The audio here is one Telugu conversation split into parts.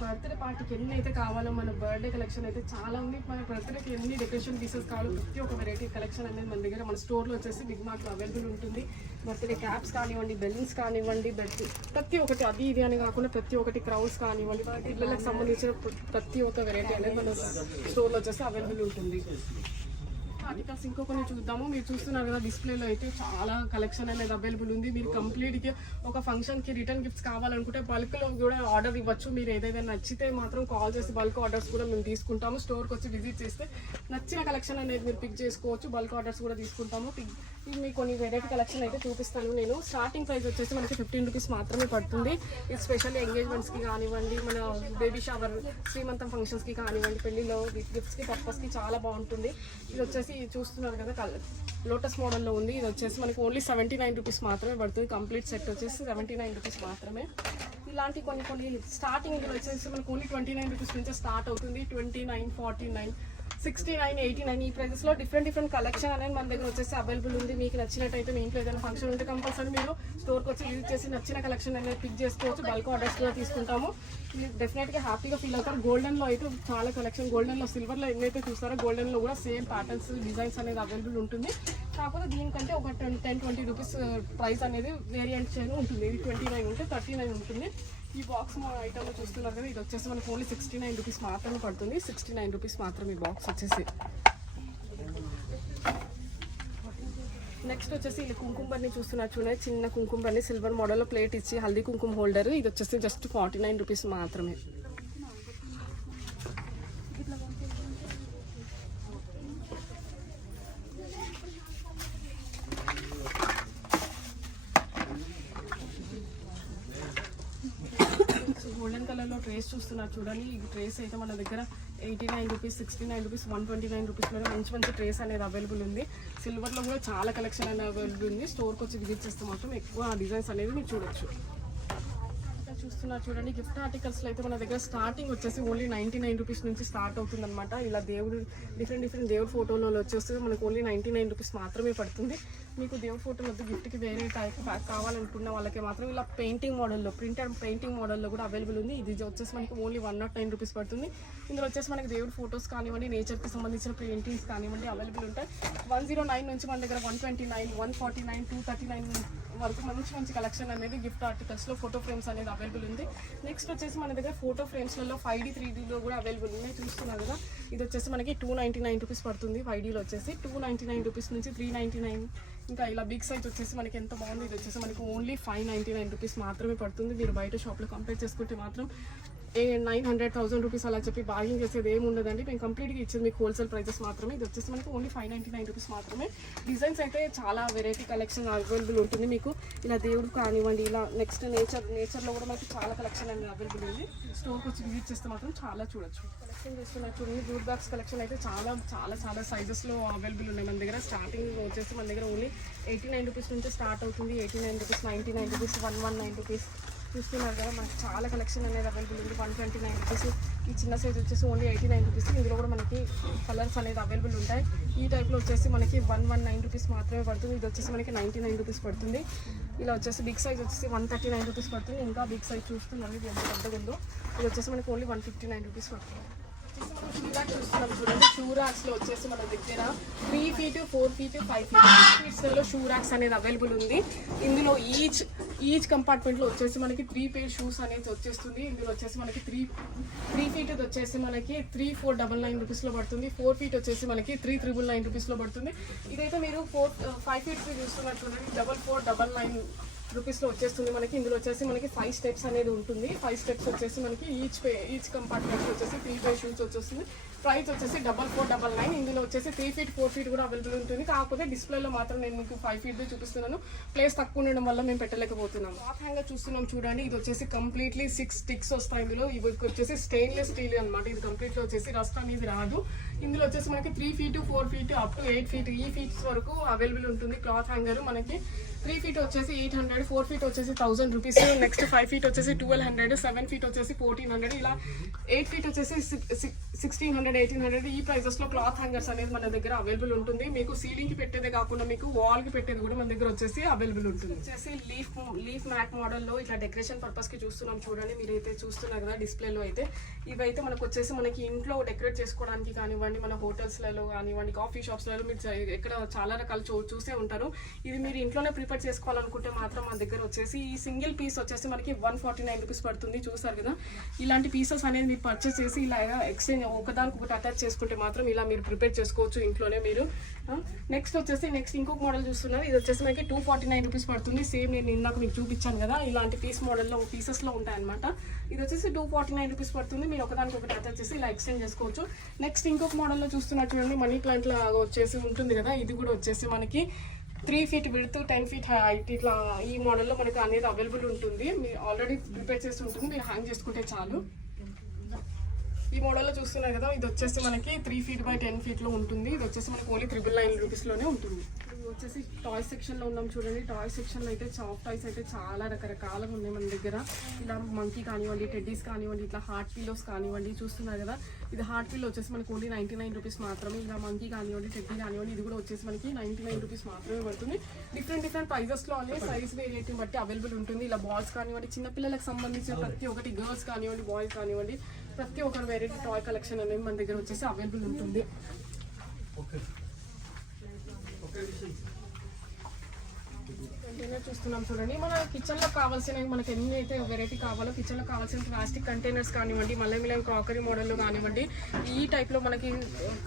బర్త్డే పార్టీకి ఎన్ని అయితే కావాలో మన బర్త్డే కలెక్షన్ అయితే చాలా ఉంది. మన బర్త్డేకి ఎన్ని డెకరేషన్ పీసెస్ కావాలో ప్రతి ఒక్క వెరైటీ కలెక్షన్ అనేది మన దగ్గర మన స్టోర్లో వచ్చేసి బిగ్ మార్ట్లో అవైలబుల్ ఉంటుంది. బర్త్డే క్యాప్స్ కానివ్వండి, బెలూన్స్ కానివ్వండి, ప్రతి ఒక్కటి అది ఇది అని కాకుండా ప్రతి ఒక్కటి క్రౌన్స్ కానివ్వండి, పిల్లలకు సంబంధించిన ప్రతి ఒక్క వెరైటీ అనేది మన స్టోర్లో వచ్చేసి అవైలబుల్ ఉంటుంది. ఆర్టికల్స్ ఇంకో కొన్ని చూద్దాము. మీరు చూస్తున్నారు కదా డిస్ప్లేలో అయితే చాలా కలెక్షన్ అనేది అవైలబుల్ ఉంది. మీరు కంప్లీట్గా ఒక ఫంక్షన్కి రిటర్న్ గిఫ్ట్స్ కావాలనుకుంటే బల్క్లో కూడా ఆర్డర్ ఇవ్వచ్చు. మీరు ఏదైనా నచ్చితే మాత్రం కాల్ చేసి బల్క్ ఆర్డర్స్ కూడా మేము తీసుకుంటాము. స్టోర్కి వచ్చి విజిట్ చేస్తే నచ్చిన కలెక్షన్ అనేది మీరు పిక్ చేసుకోవచ్చు. బల్క్ ఆర్డర్స్ కూడా తీసుకుంటాము. మీకు కొన్ని వెరైటీ కలెక్షన్ అయితే చూపిస్తాను నేను. స్టార్టింగ్ ప్రైస్ వచ్చేసి మనకి 15 రూపీస్ మాత్రమే పడుతుంది. ఇది స్పెషల్లీ ఎంగేజ్మెంట్స్కి కానివ్వండి, మన బేబీ షవర్, శ్రీమంతం ఫంక్షన్స్కి కానివ్వండి, పెళ్లిలో గిఫ్ట్స్కి పర్పస్కి చాలా బాగుంటుంది. ఇది వచ్చేసి చూస్తున్నారు కదా లోటస్ మోడల్లో ఉంది. ఇది వచ్చేసి మనకి ఓన్లీ 79 రూపీస్ మాత్రమే పడుతుంది. కంప్లీట్ సెట్ వచ్చేసి 79 రూపీస్ మాత్రమే. ఇలాంటి కొన్ని స్టార్టింగ్ వచ్చేసి మనకు ఓన్లీ 29 రూపీస్ నుంచే స్టార్ట్ అవుతుంది. 29, 49, 69, 89 ఈ ప్రైజెస్లో డిఫరెంట్ కలెక్షన్ అనేది మన దగ్గర వచ్చేసి అవైలబుల్ ఉంది. మీకు నచ్చినట్టయితే మీ ఇంట్లో ఏదైనా ఫంక్షన్ ఉంటే కంపల్సరీ మీరు స్టోర్కి వచ్చి విజిట్ చేసి నచ్చిన కలెక్షన్ అనేది పిక్ చేసుకోవచ్చు. బల్క్ ఆర్డర్స్ కూడా తీసుకుంటాము. మీరు డెఫినెట్గా హ్యాపీగా ఫీల్ అవుతారు. గోల్డెన్లో అయితే చాలా కలెక్షన్, గోల్డెన్లో సిల్వర్లో ఎన్నైతే చూస్తారో గోల్డెన్లో కూడా సేమ్ ప్యాటర్న్స్, డిజైన్స్ అనేది అవైలబుల్ ఉంటుంది. కాకపోతే దీనికంటే ఒక 10-20 రూపీస్ ప్రైస్ అనేది వేరియంట్ చేయడం ఉంటుంది. ఇది 29 ఉంటే 39 ఉంటుంది. ఈ బాక్స్ మా ఐటమ్ చూస్తున్నారు కదా, ఇది వచ్చేసి మనకు ఓన్లీ 69 రూపీస్ మాత్రమే పడుతుంది. 69 రూపీస్ మాత్రమే ఈ బాక్స్ వచ్చేసి. నెక్స్ట్ వచ్చేసి ఇలా కుంకుమ బన్ని చూస్తున్నారు చూడండి, చిన్న కుంకుమ బన్ని సిల్వర్ మోడల్లో ప్లేట్ ఇచ్చి హల్దీ కుంకుమ హోల్డర్. ఇది వచ్చేసి జస్ట్ 49 రూపీస్ మాత్రమే. గోల్డెన్ కలర్లో ట్రేస్ చూస్తున్నారు చూడండి. ఈ ట్రేస్ అయితే మన దగ్గర 89 రూపీస్, 69 రూపీస్, 129 రూపీస్లో మంచి ట్రేస్ అనేది అవైలబుల్ ఉంది. సిల్వర్లో కూడా చాలా కలెక్షన్ అనేది అవైలబుల్ ఉంది. స్టోర్కి వచ్చి విజిట్ చేస్తే మాత్రం ఎక్కువ డిజైన్స్ అనేది మీరు చూడొచ్చు. చూస్తున్నారు చూడండి, గిఫ్ట్ ఆర్టికల్స్లో అయితే మన దగ్గర స్టార్టింగ్ వచ్చేసి ఓన్లీ 99 రూపీస్ నుంచి స్టార్ట్ అవుతుంది అనమాట. ఇలా డిఫరెంట్ దేవుడు ఫోటోలో వచ్చేస్తే మనకు ఓన్లీ 99 రూపీస్ మాత్రమే పడుతుంది. మీకు దేవుడు ఫోటో వద్ద గిఫ్ట్కి వేరే టైప్ ప్యాక్ కావాలనుకున్న వాళ్ళకి మాత్రం ఇలా పెయింటింగ్ మోడల్లో, ప్రింటెడ్ పెయింటింగ్ మోడల్లో కూడా అవైలబుల్ ఉంది. ఇది వచ్చేసి మనకి ఓన్లీ 109 రూపీస్ పడుతుంది. ఇందులో వచ్చేసి మనకి దేవుడు ఫోటోస్ కానివ్వండి, నేచర్కి సంబంధించిన పెయింటింగ్స్ కానివ్వండి అవైలబుల్ ఉంటాయి. 109 నుంచి మన దగ్గర 129, 149, 239 వరకు మంచి కలెక్షన్ అనేది గిఫ్ట్ ఆర్టికల్స్లో ఫోటో ఫ్రేమ్స్ అనేది అవైలబుల్ ఉంది. నెక్స్ట్ వచ్చేసి మన దగ్గర ఫోటో ఫ్రేమ్స్లలో 5D, 3Dలో కూడా అవైలబుల్ ఉన్నాయి. చూస్తున్నారు కదా, ఇది వచ్చేసి మనకి 299 రూపీస్ పడుతుంది. 5Dలో వచ్చేసి 299 రూపీస్ నుంచి 399. ఇంకా ఇలా బిగ్ సైజ్ వచ్చేసి మనకి ఎంత బాగుంది. ఇది వచ్చేసి మనకి ఓన్లీ 599 రూపీస్ మాత్రమే పడుతుంది. మీరు బయట షాప్లో కంపేర్ చేసుకుంటే మాత్రం 900,000 రూపీస్ అలా చెప్పి బార్గింగ్ చేసేది ఏమి ఉండదండి. మేము కంప్లీట్గా ఇచ్చేది మీకు హోల్సేల్ ప్రైజెస్ మాత్రమే. ఇది వచ్చేసి మనకి ఓన్లీ 599 రూపీస్ మాత్రమే. డిజైన్స్ అయితే చాలా వెరైటీ కలెక్షన్ అవైలబుల్ ఉంటుంది. మీకు ఇలా దేవుడు కానివ్వండి, ఇలా నెక్స్ట్ నేచర్లో కూడా మనకి చాలా కలెక్షన్ అనేది అవైలబుల్ ఉంది. స్టోర్కి వచ్చి విజిట్ చేస్తే మాత్రం చాలా చూడొచ్చు. కలెక్షన్ చేస్తున్నట్టు జూట్ బాక్స్ కలెక్షన్ అయితే చాలా సైజెస్లో అవైలబుల్ ఉన్నాయి మన దగ్గర. స్టార్టింగ్ వచ్చేసి మన దగ్గర ఓన్లీ 89 రూపీస్ నుంచి స్టార్ట్ అవుతుంది. 89 రూపీస్, 99 రూపీస్, 119 రూపీస్. చూస్తున్నారు కదా, మనకి చాలా కలెక్షన్ అనేది అవైలబుల్ ఉంది. 129 రూపీస్. ఈ చిన్న సైజ్ వచ్చేసి ఓన్లీ 89 రూపీస్. ఇందులో కూడా మనకి కలర్స్ అనేది అవైలబుల్ ఉంటాయి. ఈ టైప్లో వచ్చేసి మనకి 119 రూపీస్ మాత్రమే పడుతుంది. ఇది వచ్చేసి మనకి 99 రూపీస్ పడుతుంది. ఇలా వచ్చేసి బిగ్ సైజ్ వచ్చేసి 139 రూపీస్ పడుతుంది. ఇంకా బిగ్ సైజ్ చూస్తున్నాం, ఇది ఎంత పెద్దగా ఉందో. ఇది వచ్చేసి మనకి ఓన్లీ 159 రూపీస్ పడుతుంది. చూస్తున్నాం చూడండి, షూ ర్యాక్స్లో వచ్చేసి మన దగ్గర 3 feet, 4 feet, 5 feet, 6 feet shoe racks అనేది అవైలబుల్ ఉంది. ఇందులో ఈచ్ కంపార్ట్మెంట్లో వచ్చేసి మనకి 3 pair షూస్ అనేది వచ్చేస్తుంది. ఇందులో వచ్చేసి మనకి 3 feet వచ్చేసి మనకి 3499 రూపీస్లో పడుతుంది. 4 feet వచ్చేసి మనకి 3999 రూపీస్లో పడుతుంది. ఇదైతే మీరు 5 feet చూస్తున్నట్టు 4499 రూపీస్లో వచ్చేస్తుంది మనకి. ఇందులో వచ్చేసి మనకి 5 steps అనేది ఉంటుంది. 5 steps వచ్చేసి మనకి ఈచ్ కంపార్ట్మెంట్ వచ్చేసి 3 pair షూస్ వచ్చేస్తుంది. ప్రైస్ వచ్చేసి 4499. ఇందులో వచ్చేసి 3 feet, 4 feet కూడా అవైలబుల్ ఉంటుంది. కాకపోతే డిస్ప్లేలో మాత్రం నేను మీకు 5 feet చూపిస్తున్నాను. ప్లేస్ తక్కువ ఉండడం వల్ల మేము పెట్టలేకపోతున్నాం. క్లాత్ హ్యాంగర్ చూస్తున్నాం చూడండి, ఇది వచ్చేసి కంప్లీట్లీ 6 sticks వస్తాయి. ఇందులో ఇవి వచ్చేసి స్టెయిన్లెస్ స్టీల్ అనమాట. ఇది కంప్లీట్లో వచ్చేసి రస్ట్ అనేది రాదు. ఇందులో వచ్చేసి మనకి 3 feet, 4 feet, up to 8 feet ఈ ఫీట్స్ వరకు అవైలబుల్ ఉంటుంది. క్లాత్ హ్యాంగర్ మనకి 3 feet వచ్చేసి 800 చూడండి 4 feet వచ్చేసి 1000 రూపీస్, నెక్స్ట్ 5 feet వచ్చేసి 1200, 7 feet వచ్చేసి 1400, ఇలా 8 feet వచ్చేసి 1600, 1800. ఈ ప్రైజెస్ లో క్లాత్ హ్యాంగర్స్ అనేది మన దగ్గర అవైలబుల్ ఉంటుంది. మీకు సీలింగ్ కి పెట్టేదే కాకుండా మీకు వాల్ కి పెట్టేది కూడా మన దగ్గర వచ్చేసి అవైలబుల్ ఉంటుంది. వచ్చేసి లీఫ్ మ్యాట్ మోడల్ లో ఇట్లా డెకరేషన్ పర్పస్ కి చూస్తున్నాం చూడండి. మీరు అయితే చూస్తున్నారు కదా డిస్ప్లేలో అయితే, ఇవైతే మనకు వచ్చేసి మనకి ఇంట్లో డెకరేట్ చేసుకోవడానికి కానివ్వండి, మన హోటల్స్లలో కానివ్వండి, కాఫీ షాప్స్లలో మీరు ఎక్కడ చాలా రకాలు చూసే ఉంటారు. ఇది మీరు ఇంట్లోనే ప్రిపేర్ చేసుకోవాలనుకుంటే మాత్రం మన దగ్గర వచ్చేసి ఈ సింగిల్ పీస్ వచ్చేసి మనకి 149 రూపీస్ పడుతుంది. చూసారు కదా, ఇలాంటి పీసెస్ అనేది మీరు పర్చేస్ చేసి ఇలా ఎక్స్చేంజ్ ఒకదానికొకటి అటాచ్ చేసుకుంటే మాత్రం ఇలా మీరు ప్రిపేర్ చేసుకోవచ్చు ఇంట్లోనే మీరు. నెక్స్ట్ ఇంకొక మోడల్ చూస్తున్నారు. ఇది వచ్చేసి మనకి 249 రూపీస్ పడుతుంది. సేమ్ నేను ఇందాక మీకు చూపించాను కదా, ఇలాంటి పీసెస్లో ఉంటాయన్నమాట. ఇది వచ్చేసి 249 రూపీస్ పడుతుంది. మీరు ఒకదానికొకటి అటాచ్ చేసి ఇలా ఎక్స్చేంజ్ చేసుకోవచ్చు. నెక్స్ట్ ఇంకొక మోడల్లో చూస్తున్నట్టు చూడండి, మనీ ప్లాంట్ లాగా వచ్చేసి ఉంటుంది కదా, ఇది కూడా వచ్చేసి మనకి 3 feet విడ్త్ 10 feet హైట్ ఇట్లా ఈ మోడల్లో మనకి అనేది అవైలబుల్ ఉంటుంది. మీరు ఆల్రెడీ ప్రిపేర్ చేసి ఉంటుంది, మీరు హ్యాంగ్ చేసుకుంటే చాలు. ఈ మోడల్లో చూస్తున్నారు కదా, ఇది వచ్చేసి మనకి 3 feet by 10 feet లో ఉంటుంది. ఇది వచ్చేసి మనకి ఓన్లీ 999 రూపీస్లోనే ఉంటుంది. వచ్చేసి టాయ్ సెక్షన్లో ఉన్నాం చూడండి. టాయ్ సెక్షన్లో అయితే సాఫ్ట్ టాయ్స్ అయితే చాలా రకరకాలుగా ఉన్నాయి మన దగ్గర. ఇలా మంకీ కానివ్వండి, టెడ్డీస్ కానివ్వండి, ఇట్లా హార్ట్ పిల్లోస్ కానివ్వండి, చూస్తున్నారు కదా. ఇది హార్ట్ పిల్లో వచ్చేసి మనకి ఓన్లీ 99 రూపీస్ మాత్రమే. ఇలా మంకీ కానివ్వండి, టెడ్డీ కానివ్వండి, ఇది కూడా వచ్చేసి మనకి 99 రూపీస్ మాత్రమే పడుతుంది. డిఫరెంట్ ప్రైజెస్లో అనేది సైజ్ వేరియటీ బట్టి అవైలబుల్ ఉంటుంది. ఇలా బాల్స్ కానివ్వండి, చిన్నపిల్లలకు సంబంధించిన ప్రతి ఒక్కటి, గర్ల్స్ కానివ్వండి, బాయ్స్ కానివ్వండి, ప్రతి ఒక్కరు వెరైటీ టాయ్ కలెక్షన్ అనేది మన దగ్గర వచ్చేసి అవైలబుల్ ఉంటుంది. కంటైనర్ చూస్తున్నాం చూడండి. మన కిచెన్లో కావాల్సినవి మనకి ఎన్ని అయితే వెరైటీ కావాలో, కిచెన్లో కావాల్సిన ప్లాస్టిక్ కంటైనర్స్ కానివ్వండి, మల్లెమిలం క్రాకరీ మోడల్లో కానివ్వండి, ఈ టైప్లో మనకి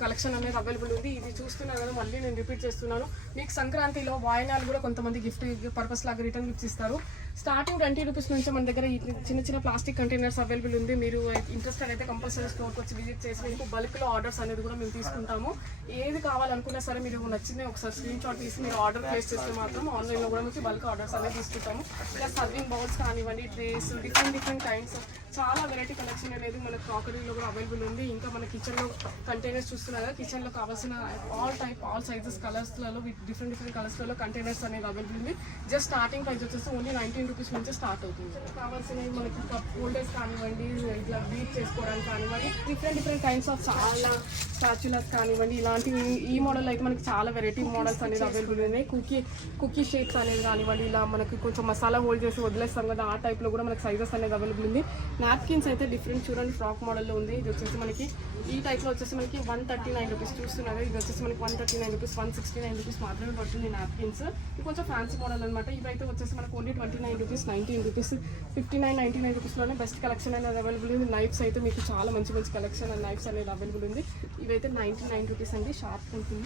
కలెక్షన్ అనేది అవైలబుల్ ఉంది. ఇది చూస్తున్నారు కదా, మళ్ళీ నేను రిపీట్ చేస్తున్నాను. మీకు సంక్రాంతిలో వాయినాలు కూడా కొంతమంది గిఫ్ట్ పర్పస్ లాగా రిటర్న్ గిఫ్ట్స్ ఇస్తారు. స్టార్టింగ్ 20 రూపీస్ నుంచి మన దగ్గర చిన్న ప్లాస్టిక్ కంటైనర్స్ అవైలబుల్ ఉంది. మీరు ఇంట్రెస్టెడ్ అయితే కంపల్సరీ స్టోర్కి వచ్చి విజిట్ చేసి మీకు బల్క్లో ఆర్డర్స్ అనేది కూడా మేము తీసుకుంటాము. ఏది కావాలనుకున్నా సరే మీరు నచ్చింది ఒకసారి స్క్రీన్ షాట్ తీసి మీరు ఆర్డర్ ప్లేస్ చేస్తే మాత్రం ఆన్లైన్లో కూడా మీకు బల్క్ ఆర్డర్స్ అనేది తీసుకుంటాము. ఇలా సర్వింగ్ బౌల్స్ కానివ్వండి, ట్రేస్, డిఫరెంట్ కైండ్స్, చాలా వెరైటీ కలెక్షన్ అనేది మన క్రాకరీలో కూడా అవైలబుల్ ఉంది. ఇంకా మన కిచెన్లో కంటైనర్స్ చూస్తున్నారు కదా, కిచెన్లో కావాల్సిన ఆల్ సైజెస్ కలర్స్లలో డిఫరెంట్ కలర్స్లలో కంటైనర్స్ అనేది అవైలబుల్ ఉంది. జస్ట్ స్టార్టింగ్ ప్రైస్ వచ్చేసి ఓన్లీ 19 రూపీస్ నుంచి స్టార్ట్ అవుతుంది. కావాల్సినవి మనకి కప్ హోల్డర్స్ కానివ్వండి, ఇట్లా బీట్ చేసుకోవడానికి కానివ్వండి, డిఫరెంట్ కైండ్స్ ఆఫ్ చాలా స్టాచ్యులర్స్ కానివ్వండి, ఇలాంటివి ఈ మోడల్ అయితే మనకి చాలా వెరైటీ మోడల్స్ అనేది అవైలబుల్ ఉన్నాయి. కుకీ షేప్స్ అనేది కానివ్వండి, ఇలా మనకి కొంచెం మసాలా హోల్డ్ చేసి వదిలేస్తాం కదా, ఆ టైప్లో కూడా మనకి సైజెస్ అనేది అవైలబుల్ ఉంది. నాప్కిన్స్ అయితే డిఫరెంట్ చూడండి, ఫ్రాక్ మోడల్లో ఉంది. ఇది వచ్చేసి మనకి ఈ టైప్లో వచ్చేసి మనకి 139 రూపీస్ చూస్తున్నారు. ఇది వచ్చేసి మనకి 139 రూపీస్, 169 రూపీస్ మాత్రమే పడుతుంది నాప్కిన్స్. ఇది కొంచెం ఫ్యాన్సీ మోడల్ అనమాట. ఇవైతే వచ్చేసి మనకి ఓన్లీ 29 రూపీస్, 19 రూపీస్, 59, 99 రూపీస్లోనే బెస్ట్ కలెక్షన్ అనేది అవైలబుల్ ఉంది. నైఫ్స్ అయితే మీకు చాలా మంచి కలెక్షన్ అండ్ నైఫ్స్ అనేది అవైలబుల్ ఉంది. ఇవైతే 99 రూపీస్ అండి, షార్ప్ ఉంటుంది.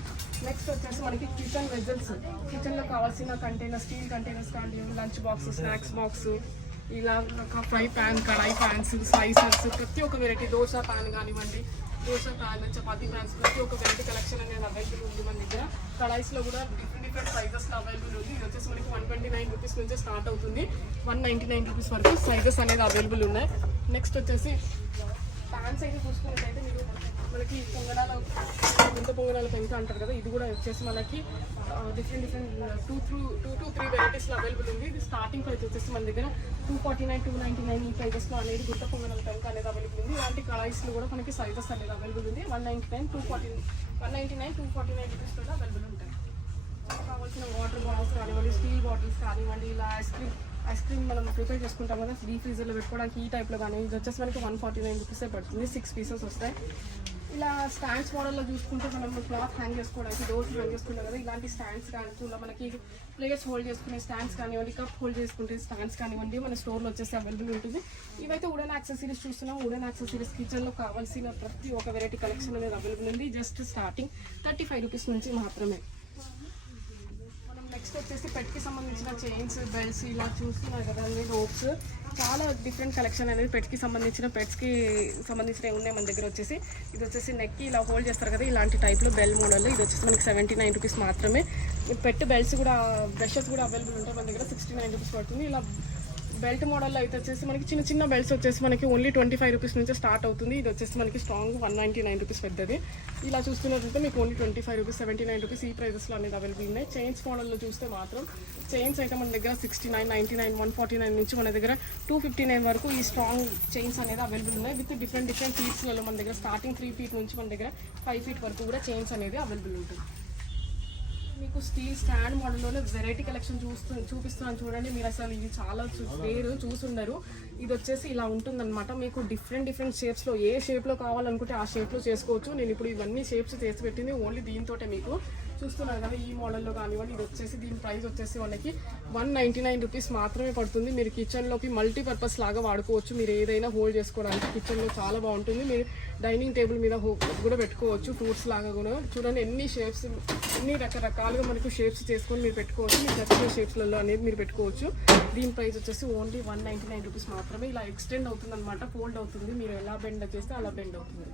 నెక్స్ట్ వచ్చేసి మనకి కిచెన్ వెజల్స్, కిచెన్లో కావాల్సిన కంటైనర్, స్టీల్ కంటైనర్స్ కానీ, లంచ్ బాక్స్, స్నాక్స్ బాక్స్, ఇలా ఫ్రై ప్యాన్, కడాయి ప్యాన్స్, స్లైసర్స్, ప్రతి ఒక్క వెరైటీ, దోశ ప్యాన్ కానివ్వండి, దోశ ప్యాన్, చపాతీ ప్యాన్స్, ప్రతి ఒక్క వెరైటీ కలెక్షన్ అనేది అవైలబుల్ ఉంది మన దగ్గర. కడాయిస్లో కూడా డిఫరెంట్ సైజెస్లో అవైలబుల్ ఉంది. ఇది వచ్చేసి మనకి 129 రూపీస్ నుంచి స్టార్ట్ అవుతుంది. 199 రూపీస్ వరకు సైజెస్ అనేది అవైలబుల్ ఉన్నాయి. నెక్స్ట్ వచ్చేసి ప్యాన్స్ అయితే చూసుకున్నట్టయితే మీరు మనకి గుంత పొంగనాల పెంక అంటారు కదా, ఇది కూడా వచ్చేసి మనకి డిఫరెంట్ 2 to 3 వెరైటీస్లో అవైలబుల్ ఉంది. ఇది స్టార్టింగ్ ప్రైస్ వచ్చేసి మన దగ్గర 249, 299 ఈ ప్రైజెస్లో అనేది గుంత పొంగనాల పెంక అనేది అవైలబుల్ ఉంది. ఇలాంటి కడాయిస్లో కూడా మనకి సైజెస్ అనేది అవైలబుల్ ఉంది. 199, 249 రూపీస్లో అవైలబుల్ ఉంటాయి. కావాల్సిన వాటర్ బాటిల్స్ కానివ్వండి, స్టీల్ బాటిల్స్ కానివ్వండి, ఇలా ఐస్ క్రీమ్ మనం ప్రిపేర్ చేసుకుంటాం కదా, డీప్ ఫ్రీజర్లో పెట్టుకోవడానికి ఈ టైప్లో కానీ ఇది వచ్చేసి మనకి 149 రూపీసే పడుతుంది. 6 పీసెస్ వస్తాయి. ఇలా స్టాండ్స్ మోడల్లో చూసుకుంటే మనం క్లాత్ హ్యాంగ్ చేసుకోవడానికి, డోర్స్ హ్యాంగ్ చేసుకుంటాం కదా, ఇలాంటి స్టాండ్స్ కానీ, ఇలా మనకి ప్లేట్స్ హోల్డ్ చేసుకునే స్టాండ్స్ కానివ్వండి, కప్ హోల్డ్ చేసుకునే స్టాండ్స్ కానివ్వండి, మన స్టోర్లో వచ్చేసి అవైలబుల్ ఉంటుంది. ఇవైతే వుడెన్ యాక్సెసరీస్ చూస్తున్నాం. వుడెన్ యాక్సెసరీస్ కిచెన్లో కావాల్సిన ప్రతి ఒక్క వెరైటీ కలెక్షన్ అనేది అవైలబుల్ ఉంది. జస్ట్ స్టార్టింగ్ 35 రూపీస్ నుంచి మాత్రమే. నెక్స్ట్ వచ్చేసి పెట్కి సంబంధించిన చైన్స్, బెల్ట్స్, ఇలా చూస్తున్నారు కదా అన్ని రోప్స్, చాలా డిఫరెంట్ కలెక్షన్ అనేది పెట్కి పెట్స్కి సంబంధించినవి ఉన్నాయి మన దగ్గర. వచ్చేసి ఇది వచ్చేసి నెక్కి ఇలా హోల్డ్ చేస్తారు కదా, ఇలాంటి టైప్లో బెల్ మోడల్. ఇది వచ్చేసి మనకి 79 రూపీస్ మాత్రమే. పెట్ బెల్ట్స్ కూడా, బ్రషెస్ కూడా అవైలబుల్ ఉంటాయి మన దగ్గర. 69 రూపీస్ పడుతుంది. ఇలా బెల్ట్ మోడల్లో అయితే వచ్చేసి మనకి చిన్న చిన్న బెల్ట్స్ వచ్చేసి మనకి ఓన్లీ 25 రూపీస్ నుంచి స్టార్ట్ అవుతుంది. ఇది వచ్చేసి మనకి స్ట్రాంగ్ 199 రూపీస్ పెద్దది. ఇలా చూస్తున్నట్లయితే మీకు ఓన్లీ 25 రూపీస్, 79 రూపీస్ ఈ ప్రైజెస్లో అనేది అవైలబుల్ ఉన్నాయి. చైన్స్ మోడల్లో చూస్తే మాత్రం చైన్స్ అయితే మన దగ్గర 69, 99, 149 నుంచి మన దగ్గర 259 వరకు ఈ స్ట్రాంగ్ చైన్స్ అనేది అవైలబుల్ ఉన్నాయి. విత్ డిఫరెంట్ ఫీట్స్లలో మన దగ్గర స్టార్టింగ్ 3 ఫీట్ నుంచి మన దగ్గర 5 ఫీట్ వరకు కూడా చైన్స్ అనేది అవైలబుల్ ఉంటుంది. మీకు స్టీల్ స్టాండ్ మోడల్లోనే వెరైటీ కలెక్షన్ చూపిస్తున్నాను చూడండి. మీరు అసలు ఇది చాలా వేరు చూసుండరు. ఇది వచ్చేసి ఇలా ఉంటుందన్నమాట. మీకు డిఫరెంట్ షేప్స్లో ఏ షేప్లో కావాలనుకుంటే ఆ షేప్లో చేసుకోవచ్చు. నేను ఇప్పుడు ఇవన్నీ షేప్స్ చేసి పెట్టింది ఓన్లీ దీంతోటే. మీకు చూస్తున్నారు కదా ఈ మోడల్లో కానివ్వండి. ఇది వచ్చేసి దీని ప్రైస్ వచ్చేసి మనకి 199 రూపీస్ మాత్రమే పడుతుంది. మీరు కిచెన్లోకి మల్టీపర్పస్ లాగా వాడుకోవచ్చు. మీరు ఏదైనా హోల్డ్ చేసుకోవడానికి కిచెన్లో చాలా బాగుంటుంది. మీరు డైనింగ్ టేబుల్ మీద కూడా పెట్టుకోవచ్చు. ఫ్రూట్స్ లాగా కూడా చూడండి ఎన్ని షేప్స్, ఎన్ని రకరకాలుగా మనకు షేప్స్ చేసుకొని మీరు పెట్టుకోవచ్చు. మీకు నచ్చిన షేప్స్లలో అనేది మీరు పెట్టుకోవచ్చు. దీని ప్రైస్ వచ్చేసి ఓన్లీ 199 రూపీస్ మాత్రమే. ఇలా ఎక్స్టెండ్ అవుతుంది అనమాట, ఫోల్డ్ అవుతుంది. మీరు ఎలా బెండ్ చేస్తే అలా బెండ్ అవుతుంది.